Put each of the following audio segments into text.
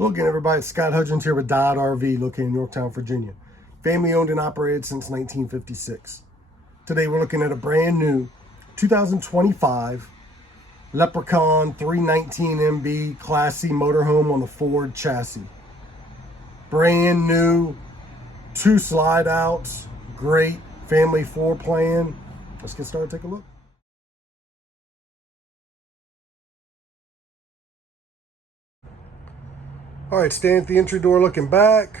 Hello again, everybody. It's Scott Hudgins here with Dodd RV, located in Yorktown, Virginia. Family owned and operated since 1956. Today we're looking at a brand new 2025 Leprechaun 319MB Class C motorhome on the Ford chassis. Brand new, 2 slide outs, great family floor plan. Let's get started, take a look. All right, standing at the entry door looking back.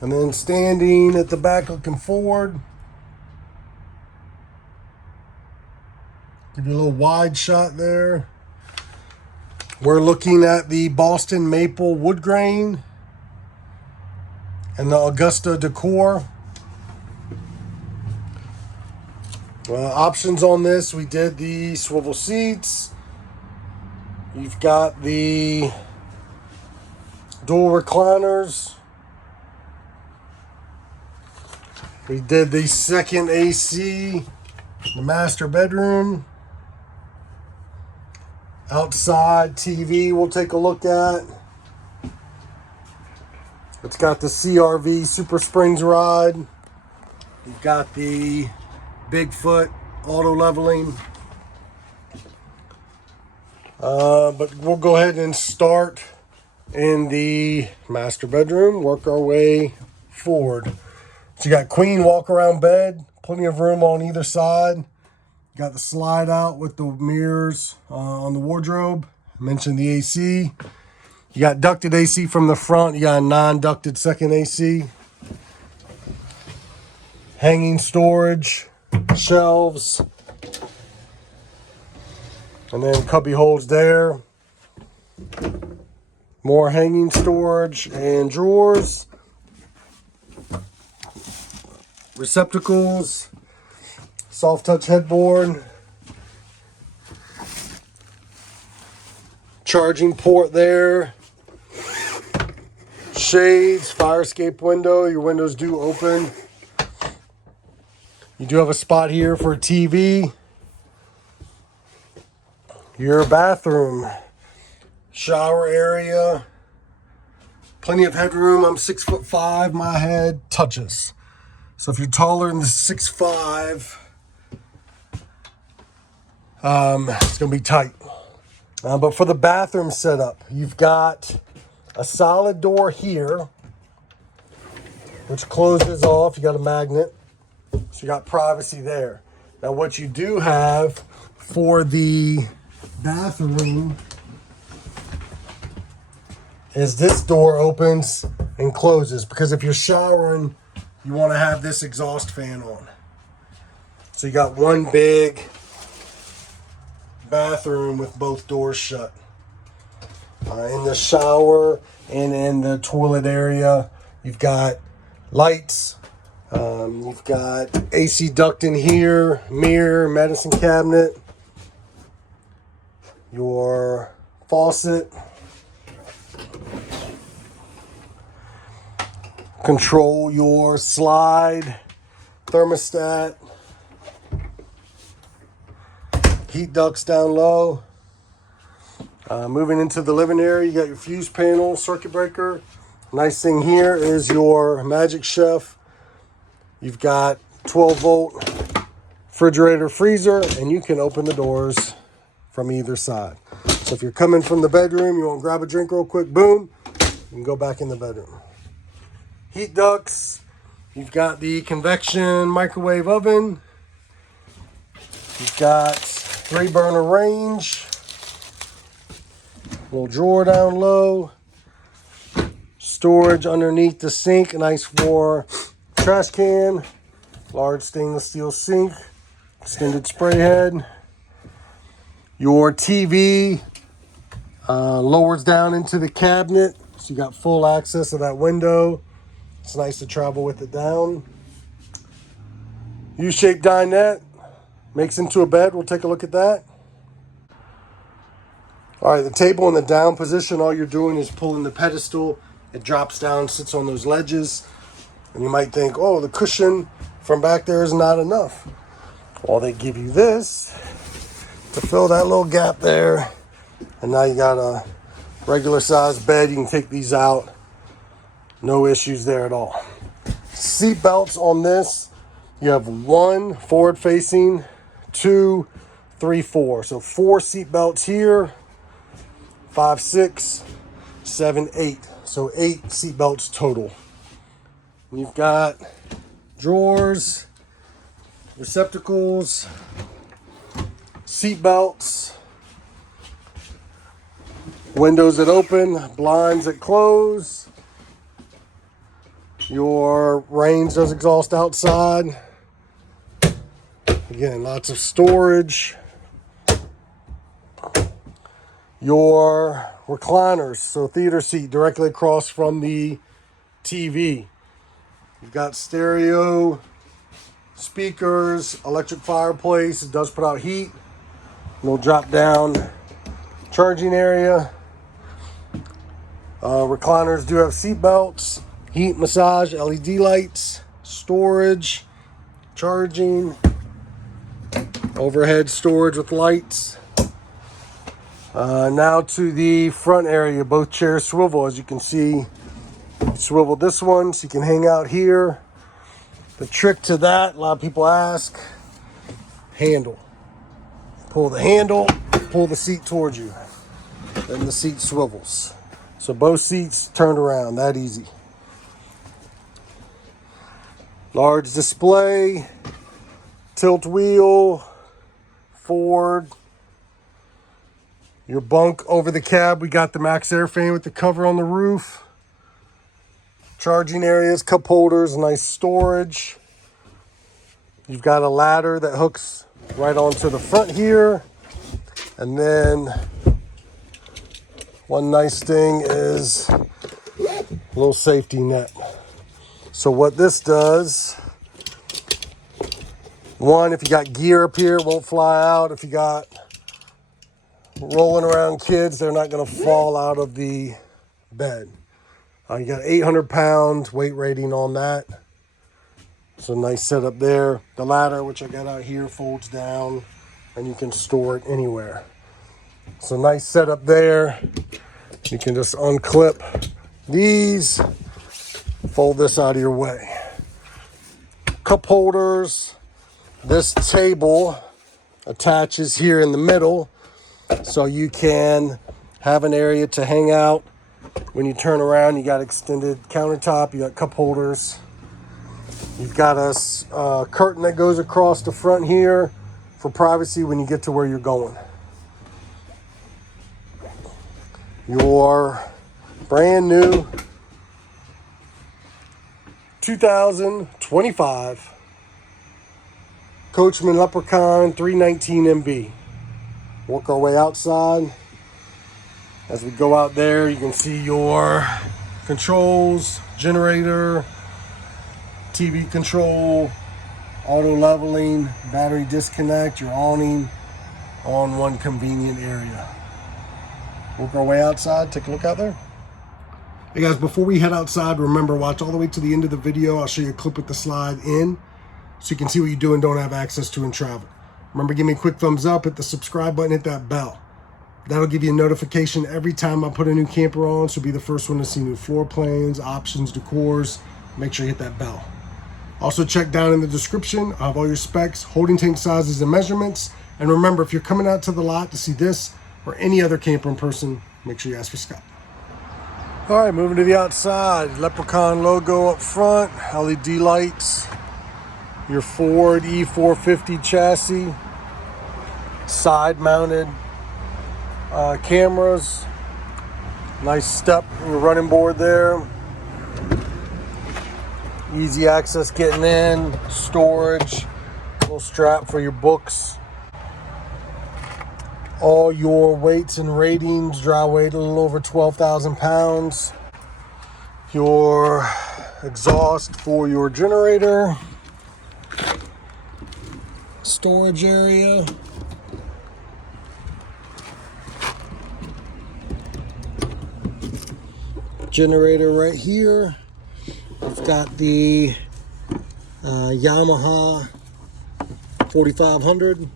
And then standing at the back looking forward. Give you a little wide shot there. We're looking at the Boston Maple Woodgrain and the Augusta Decor. Options on this, we did the swivel seats. You've got the dual recliners. We did the second AC, the master bedroom. Outside TV we'll take a look at. It's got the CRV Supersprings ride. You've got the Bigfoot auto leveling. But we'll go ahead and start in the master bedroom, work our way forward. So you got queen walk around bed, plenty of room on either side. You got the slide out with the mirrors on the wardrobe. I mentioned the AC. You got ducted AC from the front. You got a non-ducted second AC. Hanging storage, shelves. And then cubby holes there. More hanging storage and drawers. Receptacles. Soft touch headboard. Charging port there. Shades, fire escape window. Your windows do open. You do have a spot here for a TV. Your bathroom, shower area, plenty of headroom. I'm 6'5", my head touches. So if you're taller than the 6'5", it's gonna be tight. But for the bathroom setup, you've got a solid door here, which closes off. You got a magnet, so you got privacy there. Now what you do have for the bathroom is this door opens and closes, because if you're showering, you want to have this exhaust fan on. So you got one big bathroom with both doors shut. In the shower and in the toilet area, you've got lights. You've got AC duct in here, mirror, medicine cabinet, your faucet, control your slide, thermostat, heat ducts down low. Moving into the living area, you got your fuse panel, circuit breaker. Nice thing here is your Magic Chef. You've got 12-volt refrigerator, freezer, and you can open the doors from either side. So if you're coming from the bedroom, you want to grab a drink real quick, boom, you can go back in the bedroom. Heat ducts, you've got the convection microwave oven. You've got 3-burner range. Little drawer down low. Storage underneath the sink, nice for trash can. Large stainless steel sink. Extended spray head. Your TV lowers down into the cabinet, so you got full access to that window. It's nice to travel with it down. U-shaped dinette makes into a bed. We'll take a look at that. All right, the table in the down position, all you're doing is pulling the pedestal. It drops down, sits on those ledges. And you might think, oh, the cushion from back there is not enough. Well, they give you this to fill that little gap there. And now you got a regular size bed. You can take these out. No issues there at all. Seat belts on this, you have 1 forward facing, 2, 3, 4. So 4 seat belts here, 5, 6, 7, 8. So 8 seat belts total. You've got drawers, receptacles, seat belts, windows that open, blinds that close. Your range does exhaust outside. Again, lots of storage. Your recliners, so theater seat directly across from the TV. You've got stereo, speakers, electric fireplace. It does put out heat. Little drop down charging area. Recliners do have seat belts, heat, massage, LED lights, storage, charging, overhead storage with lights. Now to the front area. Both chairs swivel, as you can see. Swivel this one so you can hang out here. The trick to that, a lot of people ask, handle. Pull the handle, pull the seat towards you. Then the seat swivels. So both seats turned around, that easy. Large display, tilt wheel, forward. Your bunk over the cab, we got the max air fan with the cover on the roof. Charging areas, cup holders, nice storage. You've got a ladder that hooks right onto the front here. And then one nice thing is a little safety net. So what this does, one, if you got gear up here, it won't fly out. If you got rolling around kids, they're not going to fall out of the bed. You got 800 pound weight rating on that. So nice setup there. The ladder, which I got out here, folds down and you can store it anywhere. So nice setup there. You can just unclip these, fold this out of your way. Cup holders. This table attaches here in the middle so you can have an area to hang out. When you turn around, you got extended countertop, you got cup holders. You've got a curtain that goes across the front here for privacy when you get to where you're going. Your brand new 2025 COACHMEN LEPRECHAUN 319MB. Work our way outside. As we go out there, you can see your controls, generator, TV control, auto leveling, battery disconnect, your awning on one convenient area. Work our way outside, take a look out there. Hey guys, before we head outside, remember, watch all the way to the end of the video. I'll show you a clip with the slide in so you can see what you do and don't have access to in travel. Remember, give me a quick thumbs up, hit the subscribe button, hit that bell. That'll give you a notification every time I put a new camper on, so be the first one to see new floor plans, options, decors. Make sure you hit that bell. Also check down in the description. I have all your specs, holding tank sizes and measurements. And remember, if you're coming out to the lot to see this or any other camper in person, make sure you ask for Scott. All right, moving to the outside. Leprechaun logo up front, LED lights, your Ford E450 chassis, side mounted cameras, nice step in your running board there, easy access getting in, storage, little strap for your books, all your weights and ratings, dry weight a little over 12,000 pounds, your exhaust for your generator, storage area, generator right here. We've got the Yamaha 4500.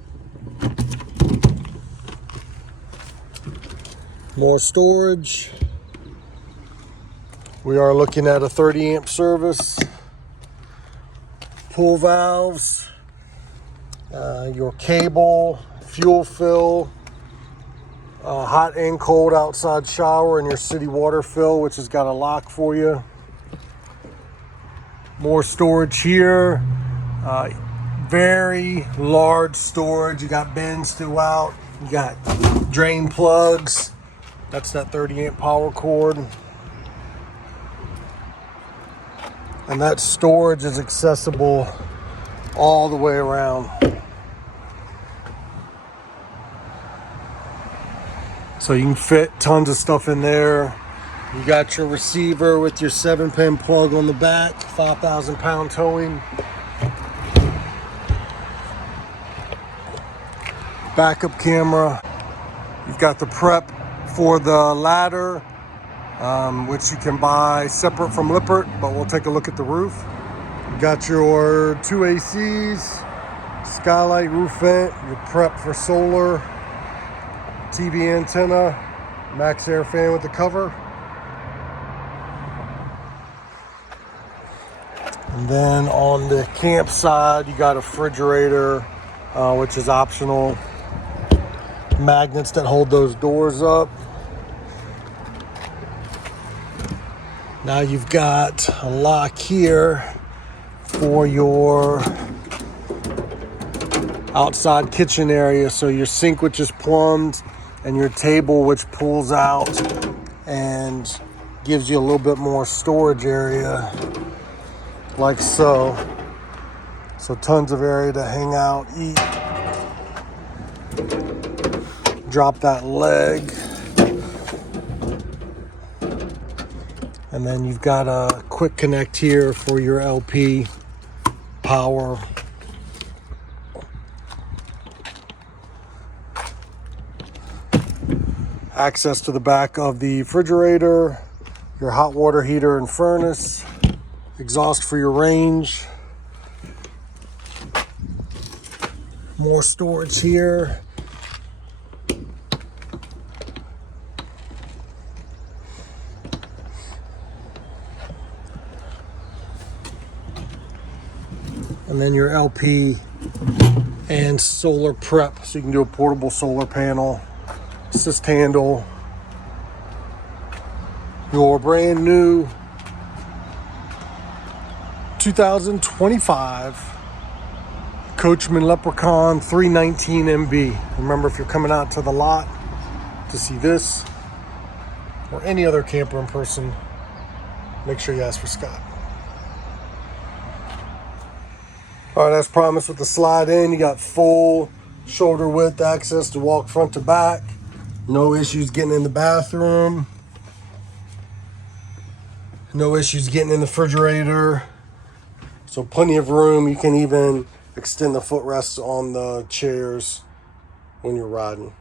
More storage. We are looking at a 30 amp service. Pull valves. Your cable, fuel fill, hot and cold outside shower, and your city water fill, which has got a lock for you. More storage here. Very large storage. You got bins throughout. You got drain plugs. That's that 30 amp power cord. And that storage is accessible all the way around. So you can fit tons of stuff in there. You got your receiver with your 7-pin plug on the back, 5,000 pound towing. Backup camera. You've got the prep for the ladder, which you can buy separate from Lippert, but we'll take a look at the roof. You got your 2 ACs, skylight roof vent, your prep for solar, TV antenna, max air fan with the cover. And then on the camp side, you got a refrigerator, which is optional. Magnets that hold those doors up. Now you've got a lock here for your outside kitchen area. So your sink, which is plumbed, and your table, which pulls out and gives you a little bit more storage area, like so. So tons of area to hang out, eat. Drop that leg. And then you've got a quick connect here for your LP power. Access to the back of the refrigerator, your hot water heater and furnace, exhaust for your range. More storage here. And then your LP and solar prep, so you can do a portable solar panel, assist handle, your brand new 2025 Coachman Leprechaun 319MB. Remember, if you're coming out to the lot to see this or any other camper in person, make sure you ask for Scott. All right, as promised, with the slide in, you got full shoulder width access to walk front to back. No issues getting in the bathroom. No issues getting in the refrigerator. So plenty of room. You can even extend the footrests on the chairs when you're riding.